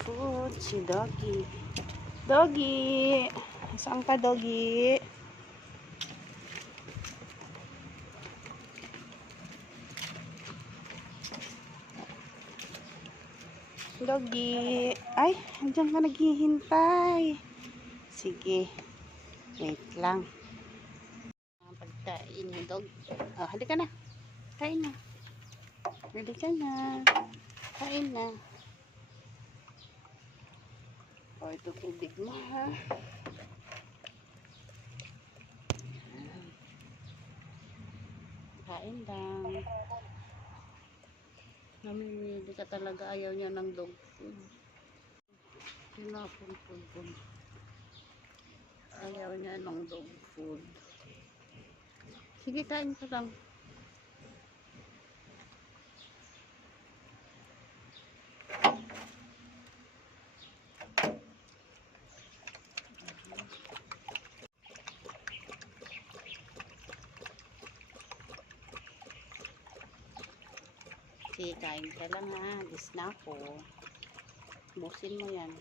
food si Doggy. Doggy! Saan ka, Doggy? Doggy! Ay, andyan ka naghihintay. Sige. Wait lang. Ang pagkain ni Dog. Oh, halika na. Kain na. Halika na. Kain na. O, ito tubig mo, ha? Kain lang. Namimili ka talaga. Ayaw niya ng dog food. Tinapon po dun. Ayaw niya ng dog food. Sige, kain ka lang. Sige, kain ka lang ha. Alis na ako. Busin mo yan.